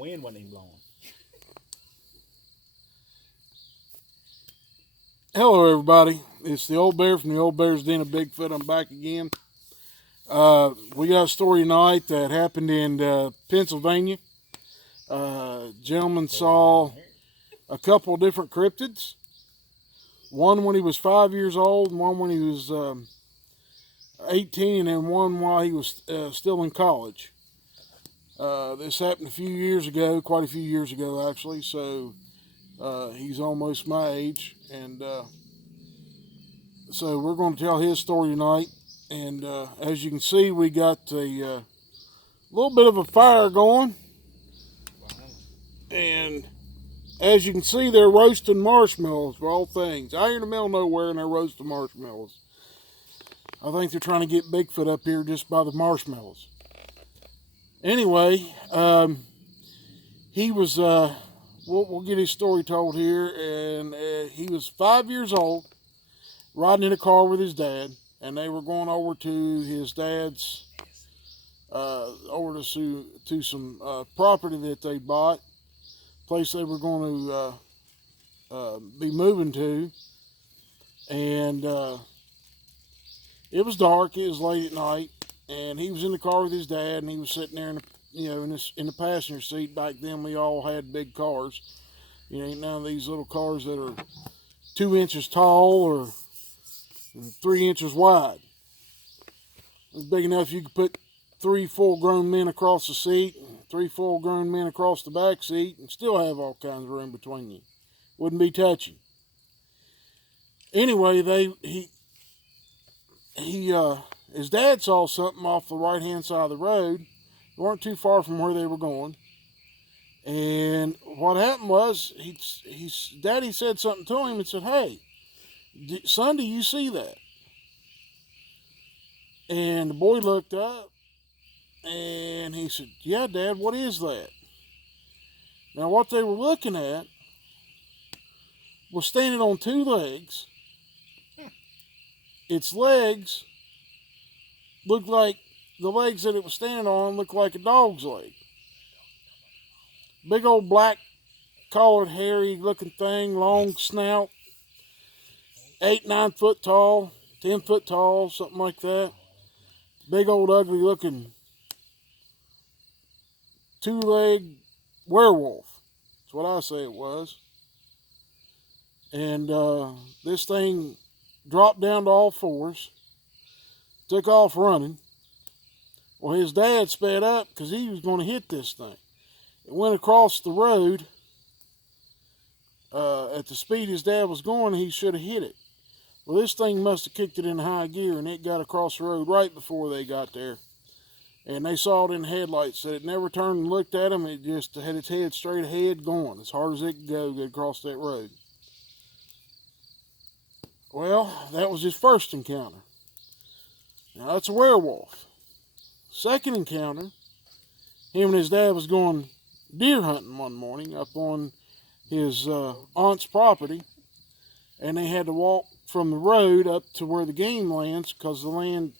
wind wasn't even blowing. Hello, everybody. It's the Old Bear from the Old Bear's Den of Bigfoot. I'm back again. We got a story tonight that happened in Pennsylvania. Gentleman saw a couple of different cryptids. One when he was 5 years old, and one when he was 18, and one while he was still in college. This happened a few years ago, quite a few years ago actually, so he's almost my age, and so we're going to tell his story tonight. And as you can see, we got a little bit of a fire going, and as you can see, they're roasting marshmallows for all things. Out here in the middle of nowhere, and they're roasting marshmallows. I think they're trying to get Bigfoot up here just by the marshmallows. Anyway, he was, we'll get his story told here, and he was 5 years old, riding in a car with his dad, and they were going over to his dad's, over to some property that they bought, place they were going to be moving to, and it was dark. It was late at night, and he was in the car with his dad, and he was sitting there in the passenger seat. Back then, we all had big cars. Ain't none of these little cars that are 2 inches tall or 3 inches wide. It was big enough you could put 3 full-grown men across the seat, and 3 full-grown men across the back seat, and still have all kinds of room between you. Wouldn't be touching. Anyway, his dad saw something off the right-hand side of the road. They weren't too far from where they were going. And what happened was, Daddy said something to him and said, "Hey, son, do you see that?" And the boy looked up, and he said, "Yeah, Dad, what is that?" Now, what they were looking at was standing on 2 legs. Its legs looked like, the legs that it was standing on looked like a dog's leg. Big old black collared, hairy looking thing, long snout, 8-9 foot tall, 10 foot tall, something like that. Big old ugly looking 2-leg werewolf. That's what I say it was. And this thing dropped down to all fours, took off running. Well, his dad sped up because he was going to hit this thing. It went across the road at the speed his dad was going. He should have hit it. Well, this thing must have kicked it in high gear, and it got across the road right before they got there. And they saw it in the headlights. That it never turned and looked at him. It just had its head straight ahead, going as hard as it could go, get across that road. Well, that was his first encounter. Now, that's a werewolf. Second encounter, him and his dad was going deer hunting one morning up on his aunt's property, and they had to walk from the road up to where the game lands because the land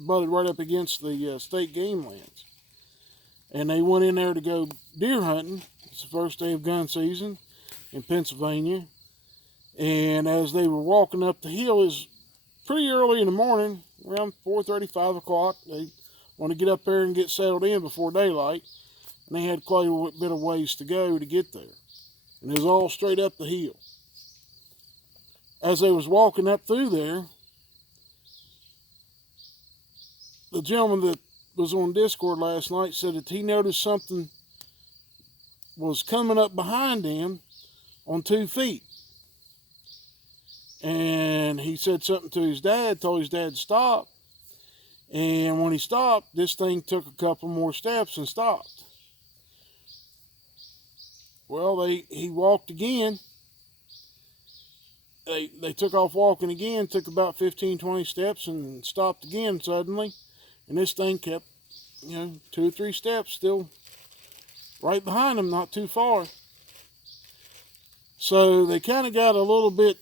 butted right up against the state game lands. And they went in there to go deer hunting. It's the first day of gun season in Pennsylvania. And as they were walking up the hill, it was pretty early in the morning, around 4:30, 5 o'clock. They wanted to get up there and get settled in before daylight. And they had quite a bit of ways to go to get there. And it was all straight up the hill. As they was walking up through there, the gentleman that was on Discord last night said that he noticed something was coming up behind him on 2 feet. And he said something to his dad, told his dad to stop. And when he stopped, this thing took a couple more steps and stopped. Well, he walked again. They took off walking again, took about 15, 20 steps and stopped again suddenly. And this thing kept, 2 or 3 steps still right behind them, not too far. So they kind of got a little bit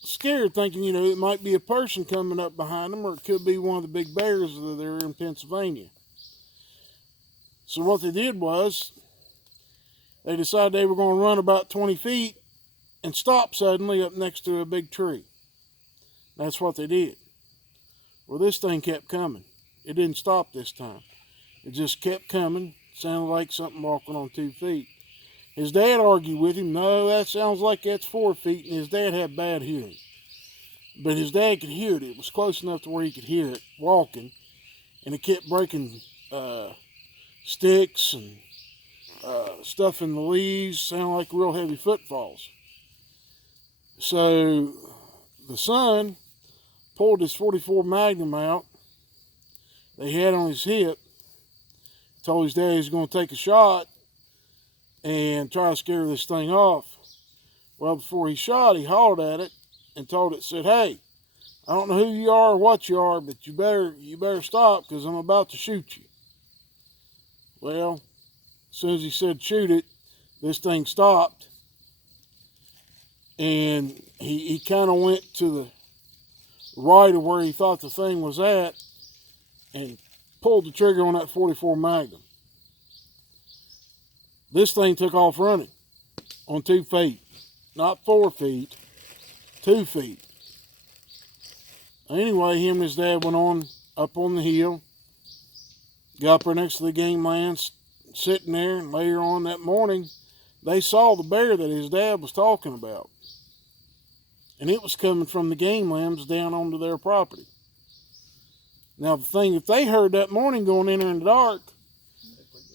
scared, thinking, it might be a person coming up behind them, or it could be one of the big bears that are in Pennsylvania. So what they did was they decided they were going to run about 20 feet and stop suddenly up next to a big tree. That's what they did. Well, this thing kept coming. It didn't stop this time. It just kept coming. Sounded like something walking on 2 feet. His dad argued with him, no, that sounds like that's 4 feet, and his dad had bad hearing. But his dad could hear it. It was close enough to where he could hear it walking, and it kept breaking sticks and stuff in the leaves, sounded like real heavy footfalls. So the son pulled his .44 Magnum out they had on his hip, told his dad he was going to take a shot and try to scare this thing off. Well, before he shot, he hollered at it and told it, said, hey, I don't know who you are or what you are, but you better stop, because I'm about to shoot you. Well, as soon as he said shoot it, this thing stopped, and he kind of went to the right of where he thought the thing was at and pulled the trigger on that .44 Magnum. This thing took off running on 2 feet. Not 4 feet, 2 feet. Anyway, him and his dad went on up on the hill, got up there next to the game land, sitting there, and later on that morning, they saw the bear that his dad was talking about. And it was coming from the game lands down onto their property. Now, the thing that they heard that morning going in there in the dark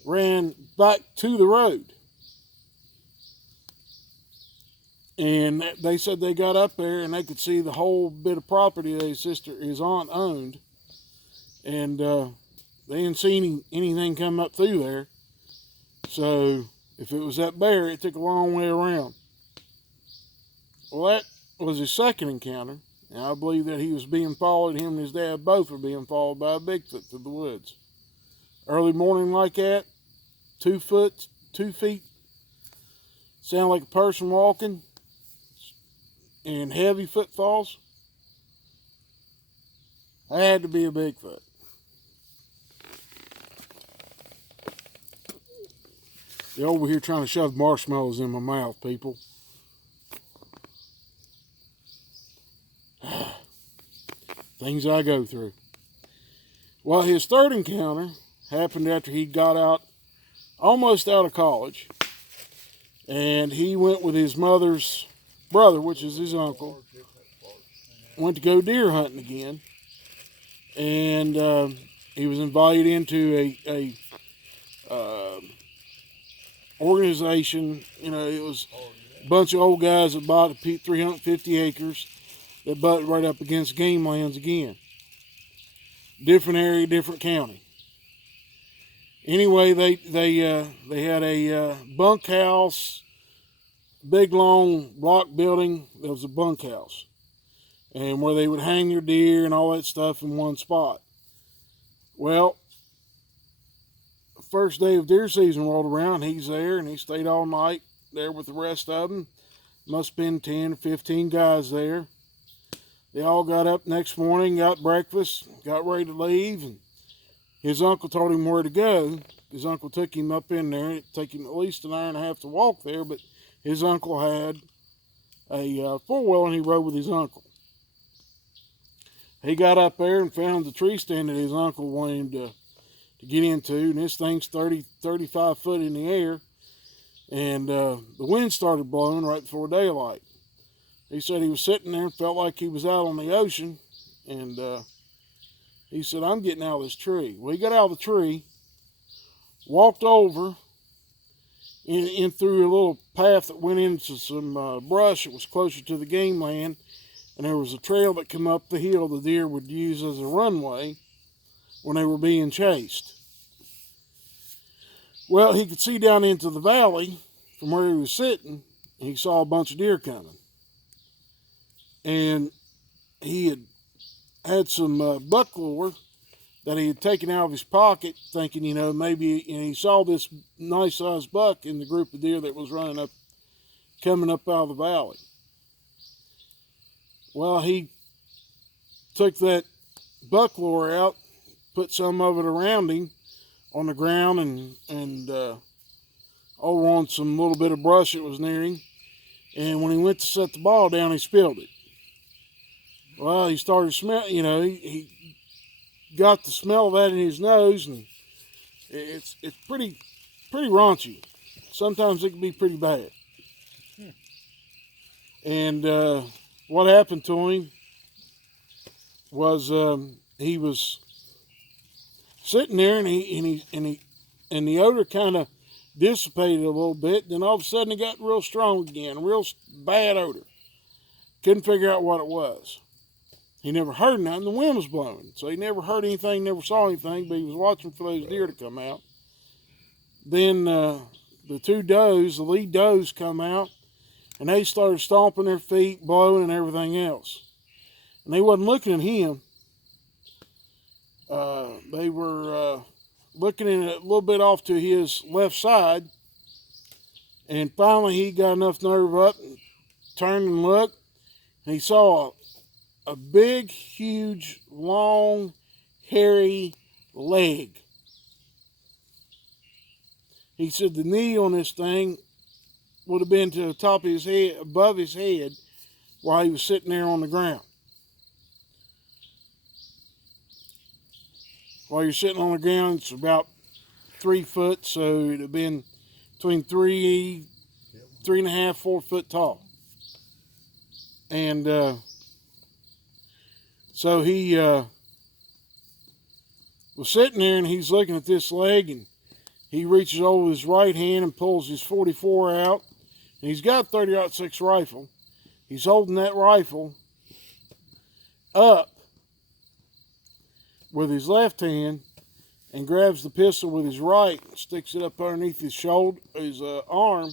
ran back to the road. And they said they got up there and they could see the whole bit of property that his aunt owned. And they didn't see anything come up through there. So if it was that bear, it took a long way around. Well, that was his second encounter. And I believe that he was being followed, him and his dad both were being followed by a Bigfoot through the woods. Early morning like that, 2 feet, sound like a person walking, and heavy footfalls. That had to be a Bigfoot. They're over here trying to shove marshmallows in my mouth, people. Things I go through. Well, his third encounter happened after he got out, almost out of college. And he went with his mother's brother, which is his uncle, went to go deer hunting again. And he was invited into a organization. You know, it was a bunch of old guys that bought 350 acres that butted right up against game lands again. Different area, different county. Anyway, they had a bunkhouse, big long block building that was a bunkhouse, and where they would hang their deer and all that stuff in one spot. Well, first day of deer season rolled around, he's there, and he stayed all night there with the rest of them. Must have been 10 or 15 guys there. They all got up next morning, got breakfast, got ready to leave, and his uncle told him where to go. His uncle took him up in there. It'd take him at least an hour and a half to walk there, but his uncle had a four-wheeler, and he rode with his uncle. He got up there and found the tree stand that his uncle wanted him to get into, and this thing's 35 foot in the air, and the wind started blowing right before daylight. He said he was sitting there and felt like he was out on the ocean, and he said, I'm getting out of this tree. Well, he got out of the tree, walked over in through a little path that went into some brush that was closer to the game land, and there was a trail that came up the hill the deer would use as a runway when they were being chased. Well, he could see down into the valley from where he was sitting, and he saw a bunch of deer coming. And he had some buck lure that he had taken out of his pocket, thinking, you know, maybe, and he saw this nice sized buck in the group of deer that was coming up out of the valley. Well, he took that buck lure out, put some of it around him, on the ground and over on some little bit of brush that was near him. And when he went to set the ball down, he spilled it. Well, he started smelling, he got the smell of that in his nose, and it's pretty raunchy. Sometimes it can be pretty bad. And what happened to him was he was sitting there, and the odor kind of dissipated a little bit. Then all of a sudden, it got real strong again, real bad odor. Couldn't figure out what it was. He never heard nothing. The wind was blowing, so he never heard anything, never saw anything. But he was watching for those deer to come out. Then the two does, the lead does, come out, and they started stomping their feet, blowing, and everything else. And they wasn't looking at him. They were looking at it a little bit off to his left side. And finally, he got enough nerve up and turned and looked, and he saw a big, huge, long, hairy leg. He said the knee on this thing would have been to the top of his head, above his head, while he was sitting there on the ground. While you're sitting on the ground, it's about 3 foot, so it'd have been between 3.5, 4 foot tall. And so he was sitting there, and he's looking at this leg, and he reaches over his right hand and pulls his 44 out. And he's got a 30-06 rifle. He's holding that rifle up with his left hand and grabs the pistol with his right and sticks it up underneath his shoulder, his arm,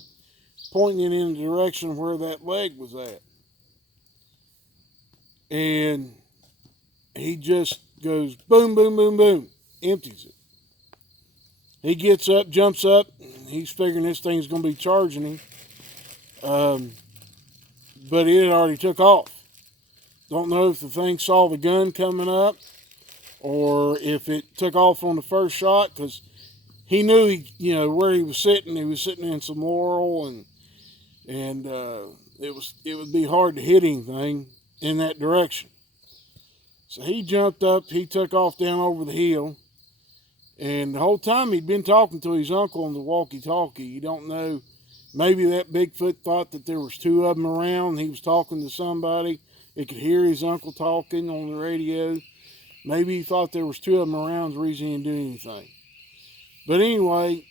pointing it in the direction of where that leg was at. And he just goes boom, boom, boom, boom, empties it. He gets up, jumps up, and he's figuring this thing's going to be charging him. But it had already took off. Don't know if the thing saw the gun coming up or if it took off on the first shot, because he knew where he was sitting. He was sitting in some laurel, and it would be hard to hit anything in that direction. So he jumped up, he took off down over the hill, and the whole time he'd been talking to his uncle on the walkie-talkie. You don't know, maybe that Bigfoot thought that there was 2 of them around. He was talking to somebody. He could hear his uncle talking on the radio. Maybe he thought there was 2 of them around, the reason he didn't do anything. But anyway,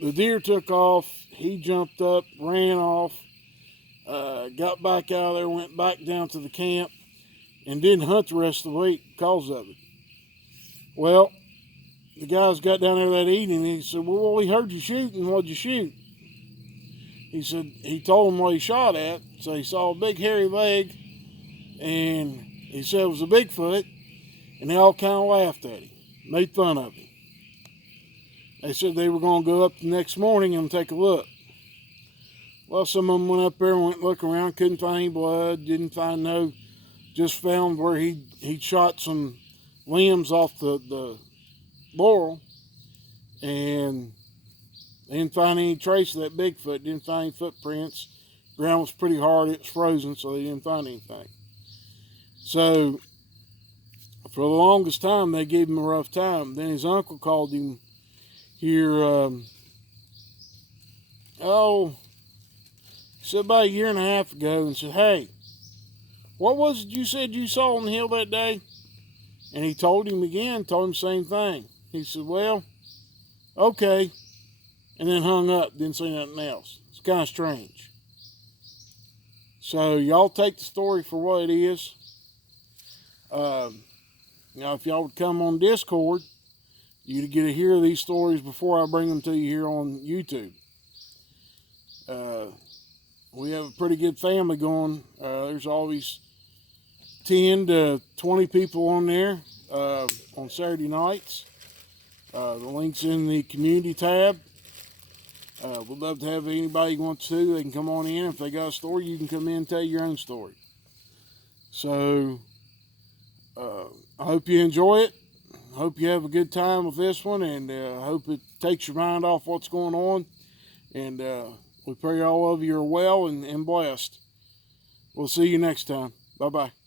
the deer took off. He jumped up, ran off, got back out of there, went back down to the camp, and didn't hunt the rest of the week because of it. Well, the guys got down there that evening, and he said, well, we heard you shooting. What'd you shoot? He said he told them what he shot at. So he saw a big hairy leg, and he said it was a Bigfoot, and they all kind of laughed at him, made fun of him. They said they were going to go up the next morning and take a look. Well, some of them went up there and went looking around, couldn't find any blood, didn't find no, just found where he'd shot some limbs off the laurel, and they didn't find any trace of that Bigfoot, didn't find any footprints. The ground was pretty hard, it was frozen, so they didn't find anything. So, for the longest time, they gave him a rough time. Then his uncle called him here, he said about 1.5 years ago, and said, hey, what was it you said you saw on the hill that day? And he told him again, told him the same thing. He said, well, okay, and then hung up, didn't say nothing else. It's kind of strange. So y'all take the story for what it is. If y'all would come on Discord, you'd get to hear these stories before I bring them to you here on YouTube. We have a pretty good family going. There's always 10 to 20 people on there on Saturday nights. The link's in the community tab. We'd love to have anybody who wants to. They can come on in. If they got a story, you can come in and tell your own story. So, I hope you enjoy it. hope you have a good time with this one, and hope it takes your mind off what's going on. And we pray all of you are well and blessed. We'll see you next time. Bye-bye.